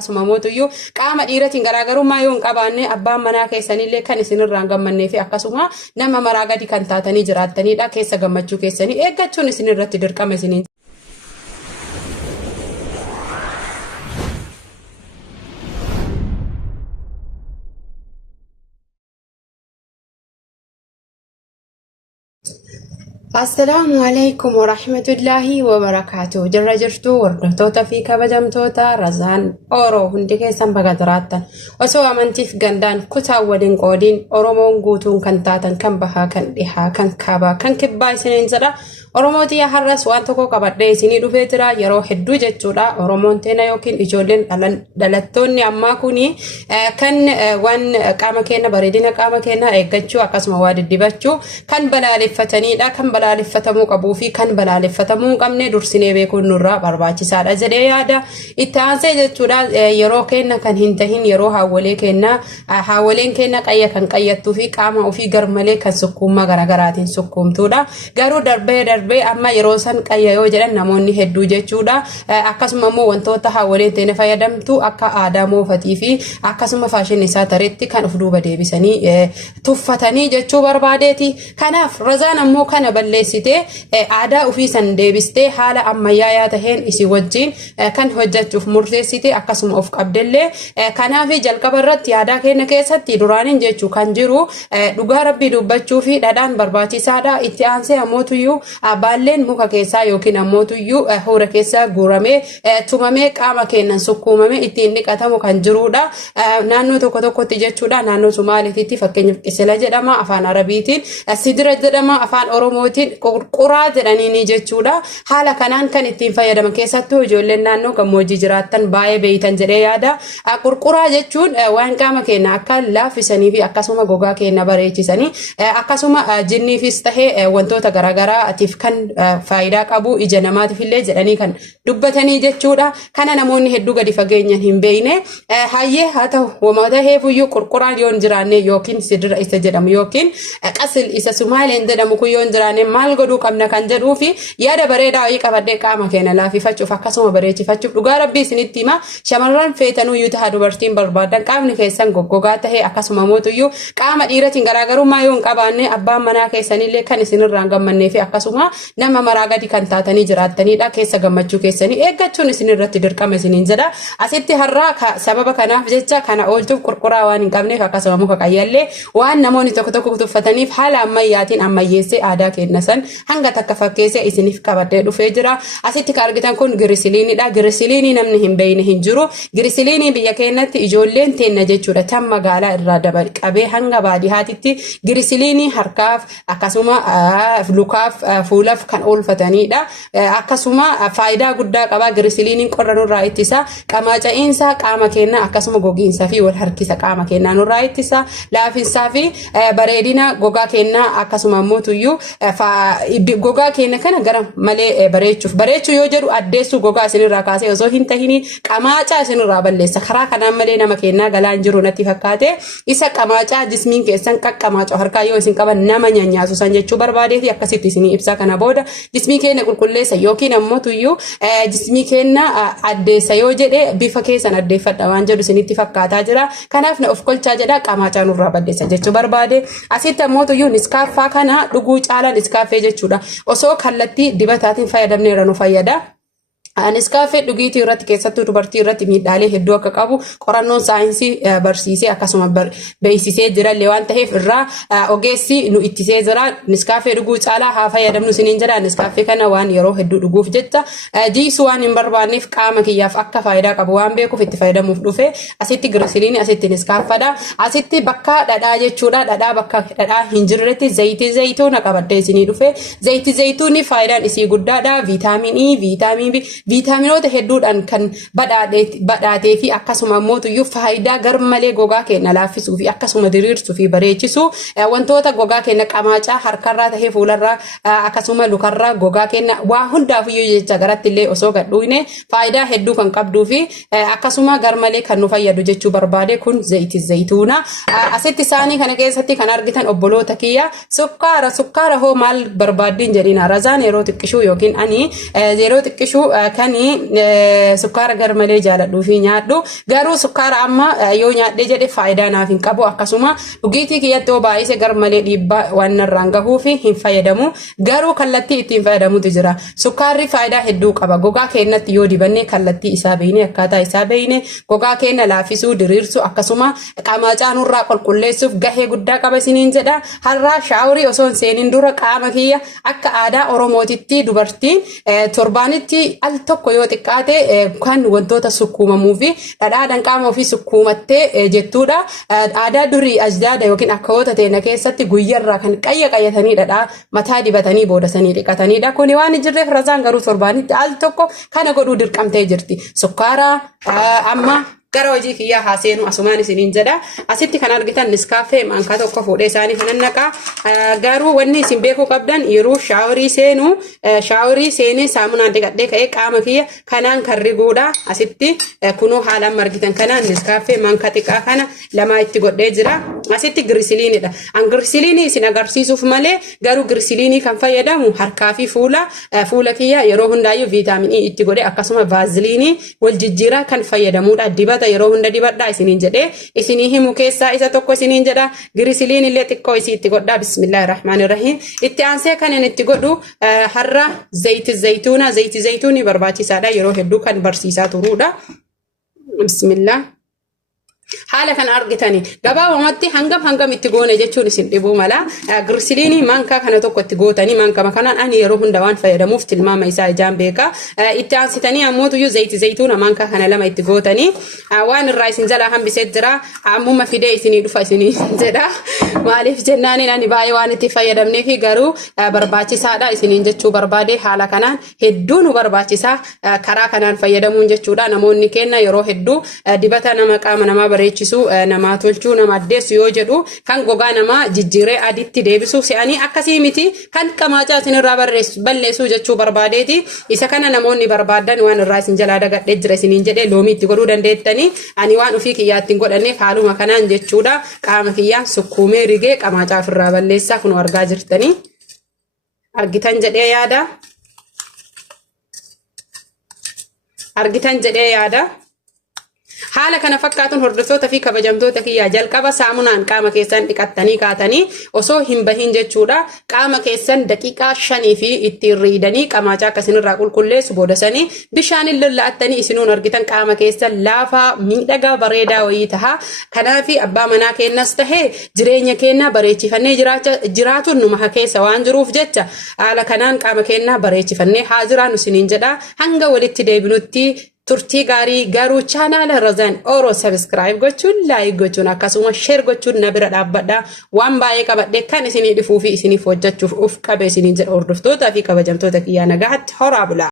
Asuma mootuyyuu qaama dhiiratiin garaagarummaa yoo hin qabaanne abbaan manaa keessanillee kan isinirraan gammannee fi akkasuma nama maraa gadi kan taatanii jiraatanidha. Keessa gammachuu keessanii eeggachuun isinirratti dirqama isiniin. Assalamu alaikum warahmatullahi wabarakatuh. Jirra jirtu hordoftoota fi kabajamtoota Razaan Oromoo hundi keessan baga jiraattan. Osoo amantiif gandaan kutaa waliin qoodiin Oromoon guutuun kan taatan kan bahaa kan dhihaa kan kaabaa kan kibbaa isiniin jedha. Oromootii har'as waan tokko qabadhee isinii dhufee jira yeroo hedduu jechuudha. Oromoon teena yookiin ijoolleen dhalattoonni ammaa kuni kan waan qaama keenya bareedina qaama keenya eeggachuu akkasuma waa diddibachuu kan balaaleffatanidha. Kan balaaleffatamuu qabuu fi kan balaaleffatamuu hin qabne dursinee beekuun nurraa barbaachisaadha jedhee yaada. Itti aansee jechuudha yeroo keenya kan hin tahin yeroo hawwaleen keenya qayya kan qayyattuu fi qaama ofii garmalee kan sukkuummaa garaagaraatiin sukkuumtuudha. Garuu darbee amma yeroo san qayya yoo jedhan namoonni hedduu jechuudha. Akkasuma immoo wantoota hawwaleen teenya fayyadamtu akka aadaa moofatii fi akkasuma faashinii isaa tareetti kan of duuba deebisanii tuffatanii jechuu barbaadeeti. Kanaaf Razaan ammoo kana balleessitee aadaa ofii san deebistee haala ammayyaa taheen isii wajjin kan hojjechuuf murteessite akkasuma of qabdellee. Kanaaf jalqaba irratti aadaa keenya keessatti duraaniin jechuu kan jiru dhugaa rabbii dubbachuu fi dhadhaan barbaachisaadha. Itti aansee ammootuyyuu baalleen muka keessaa yookiin ammootuyyuu hoora keessaa guuramee tumamee qaama keenyan sukkuumamee ittiin dhiqatamu kan jirudha. Naannoo tokko tokkotti jechuudha. Naannoo Sumaaleetitti fakkeenyaaf qisila jedhama afaan Arabiitiin, sidira jedhama afaan Oromootiin, qurquraa jedhanii jechuudha. Haala kanaan kan ittiin fayyadaman keessattuu ijoolleen naannoo gammoojjii jiraattan baay'ee beeytan jedhee yaada. Qurquraa jechuun waan qaama keenya akka laaffisanii fi akkasuma gogaa keenya bareechisanii akkasuma jinniifis tahee wantoota garaagaraatiif kan faayidaa qabu ija namaatiif illee jedhanii kan dubbatanii jechuudha. Kana namoonni hedduu gadi fageenyaan hin beekne. Hayyee haa ta'u uummata heefuyyuu qurquraan yoo hin jiraanne yookiin sidira isa jedhamu yookiin qasil isa Sumaaleen jedhamu kun yoo hin jiraanne maal godhuu qabna kan jedhuu fi yaada bareedaa wayii qabadhee qaama keenya laaffifachuuf akkasuma bareechifachuuf dhugaa rabbii isinitti hima. Shamarran feetanuu yoo ta'a dubartiin barbaadan qaamni keessan goggogaa tahee akkasuma mootuyyuu qaama dhiiratiin garaagarummaa yoo hin qabaanne abbaan manaa keessanillee kan isinirraan gammannee fi akkasuma nama maraa gadi kan taatanii jiraatanidha. Keessa gammachuu keessanii eeggachuun isinirratti dirqama isiniin jedha. Asitti har'aa sababa kanaaf jecha kana oolchuuf qurquraa waan hin qabneef akkasuma muka qayyallee waan namoonni tokko tokko tuffataniif haala ammayyaatiin ammayyeessee aadaa keenya san hanga takka fakkeessee isiniif qabadhee dhufee jira. Asitti kan argitan kun girisiliinidha. Girisiliinii namni hin beekne hin jiru. Girisiliinii biyya keenyatti ijoolleen teenya jechuudha tan magaalaa irraa qabee hanga baadiyyaatti girisiliinii harkaaf akkasuma lukaaf fuulaaf kan oolfatanidha. Akkasuma faayidaa guddaa qaba. Girisiliiniin qorra nurraa ittisa, qamaaca'iinsa qaama keenya akkasuma gogiinsa fi wal harkisa qaama keenya nurraa ittisa, laafinsaa fi bareedina gogaa keenya akkasuma mootuyyuu gogaa keenya kana gara malee bareechuu yoo jedhu addeessuu gogaa isinirraa kaasee osoo hin tahini qamaacaa isinirraa balleessa. Karaa kanaan malee nama keenyaa galaan jiru natti fakkaate isa qamaacaa jismiin keessan qaqqamaaca harkaa yoo isin qaban nama nyanyaasu san jechuu barbaadeeti. Akkasitti isinii ibsa kana booda jismii keenya qulqulleessa yookiin ammoo tuyyuu jismii keenya addeessa yoo jedhe bifa keessan addeeffadha waan jedhu isinitti fakkaataa jira. Kanaaf na of kolchaa jedha qamaacaa nurraa balleessa jechuu barbaade. Asitti ammoo tuyyuu niskaaffaa kana dhuguu caalaa niskaaffee jechuudha. Osoo kallattii dibataatiin fayyadamneera nu fayyada. Niskaaffee dhugiitii irratti keessattuu dubartii irratti miidhaalee hedduu akka qabu qorannoon saayinsii barsiisee akkasuma beeksisee jira illee waan ta'eef irraa ogeessi nu ittisee jira. Niskaaffee dhuguu caalaa haa fayyadamnu isiniin jedha. Niskaaffee kana waan yeroo hedduu dhuguuf jecha jiisuu waan hin barbaanneef qaama kiyyaaf akka faayidaa qabu waan beekuuf itti fayyadamuuf dhufe. Asitti girisiliinii asitti niskaaffadha. Asitti bakka dhadhaa jechuudha. Dhadhaa bakka dhadhaa hin jirretti zayitii zayituuna qabadhee isinii dhufe. Zayitii zayituunii faayidaan isii guddaadha. Viitaaminii viitaaminoota hedduudhaan kan badhaatee fi akkasuma mootuyyuu faayidaa garmalee gogaa keenya laaffisuu fi akkasuma diriirsuu fi bareechisuu wantoota gogaa keenya qamaacaa harkarraa tahee fuularraa akkasuma lukarraa gogaa keenya waa hundaafiyyuu jecha garatti illee osoo gadhuune faayidaa hedduu kan qabduu fi akkasuma garmalee kan nu fayyadu jechuu barbaade kun zayitii zayituuna. Asitti isaanii kana keessatti kan argitan obboloota kiyya sukkaara hoo maal barbaaddiin jedhina Razaan yeroo xiqqishuu yookiin ani yeroo xiqqishuu halkanii sukkaara garmalee jaaladhuu fi nyaadhu garuu sukkaara amma yoo nyaadhee jedhe faayidaa naaf hin qabu akkasuma dhugiitii kiyyatti baay'ise garmalee dhiibbaa waan narraan gahuu fi hin fayyadamu garuu kallattii ittiin fayyadamutu jira sukkaarri faayidaa hedduu qaba gogaa keenyatti yoo dibanne kallattii isaa beekne akkaataa isaa beekne gogaa keenya laafisuu diriirsuu akkasuma qaama caanurraa qulqulleessuuf gahee guddaa qaba isiniin jedha har'a shaaworii osoo hin seenin dura qaama kiyya akka aadaa oromootitti dubartiin torbaanitti al tokko yoo xiqqaate kan wantoota sukkuumamuu fi dhadhaadhaan qaama ofii sukkuumattee jettuudha aadaa durii ajdaada yookiin akkawoota teenya keessatti guyyarraa kan qayyatanii dhadhaa mataa dibatanii boodasanii dhiqatanidha kuni waan hin jirreef razaan garuu torbaanitti al tokko kana godhuu dirqamtee jirti sukkaara amma gara hojii kiyyaa haaseenu asumaan isiniin jedha asitti kan argitan niskaaffee maankaa tokko fuudhee isaanii kanan naqaa garuu wanni isin beekuu qabdan yeroo shaaworii seenee saamunaan dhiqadhee ka'ee qaama kiyya kanaan kan riguudha asitti kunoo haalaan margitan kanaan niskaaffee maankaa xiqqaa kana lamaa itti godhee jira asitti girisiliinidha an girisiliinii isin agarsiisuuf malee garuu girisiliinii kan fayyadamu harkaa fi fuula kiyya yeroo hundaayyuu viitaaminii itti godhe akkasuma vaaziliinii wal jijjiiraa kan fayyadamuudha dibata yeroo hunda dibadhaa isiniin jedhee isinii himu keessaa isa tokko isiniin jedha girisiliin illee xiqqoo isii itti godhaa bismillahir rahmaanir rahiim itti aansee kanan itti godhu har'a zayti zaytuunii barbaachisaadha yeroo hedduu kan barsiisaa turuudha bismillah haala kan argitanii gabaabumatti hangam itti goone jechuun isin dhibuu mala girisiliinii maankaa kana tokko itti gootanii maankama kanaan ani yeroo hunda waan fayyadamuuf tilmaama isaa ijaan beeka itti aansitanii ammoo zayti zaytuuna maankaa kana lama itti gootanii waan irraa isin jalaa hambisee jira ammuma fidee isinii dhufa isinii jedha maaliif jennaaniin ani baay'ee waan itti fayyadamnee fi garuu barbaachisaadha isiniin jechuu barbaade haala kanaan hedduu nu barbaachisaa karaa kanaan fayyadamuun jechuudha namoonni kenna yeroo hedduu dibata nama qaama namaa bareechisuu nama tolchuu nama addeessu yoo jedhu kan gogaa nama jijjiiree aditti deebisuu se'anii akkasii miti kan qamaacaa isinirraa balleessuu jechuu barbaadeeti isa kana namoonni barbaadan waan irraa isin jalaa dagadhee jira isiniin jedhee loomii itti godhuu dandeettanii ani waan ofii kiyyaa ittiin godhanneef haaluma kanaan jechuudha qaama kiyyaan sukkuumee rigee qamaacaa ofirraa balleessaa kun argaa jirtanii argitan jedhee yaada haala kana fakkaatuun hordoftoota fi kabajamtoota kiyyaa jalqaba saamunaan qaama keessan dhiqattanii kaatanii osoo hin bahin jechuudha qaama keessan daqiiqaa 5 fi ittiin riidanii qamaachaa akkasinirraa qulqulleessu boodasanii bishaaniin lalla'attanii isinuun argitan qaama keessan laafaa miidhagaa bareedaa wayii taha kanaafi abbaa manaa keenyas tahee jireenya keenya bareechifannee jiraatuun numa keessa waan jiruuf jecha haala kanaan qaama keenya bareechifannee haa jiraannu isiniin jedha hanga walitti deebinutti turtii gaarii garuu chaanaala Razaan Oro subscribe gochuun like gochuun akkasuma share gochuun na bira dhaabbadha waan baay'ee qabadhe kan isinii dhufuu fi isiniif hojjechuuf uf qabe isiniin jedha hordoftoota fi kabajamtoota kiyyaa nagaatti horaa bulaa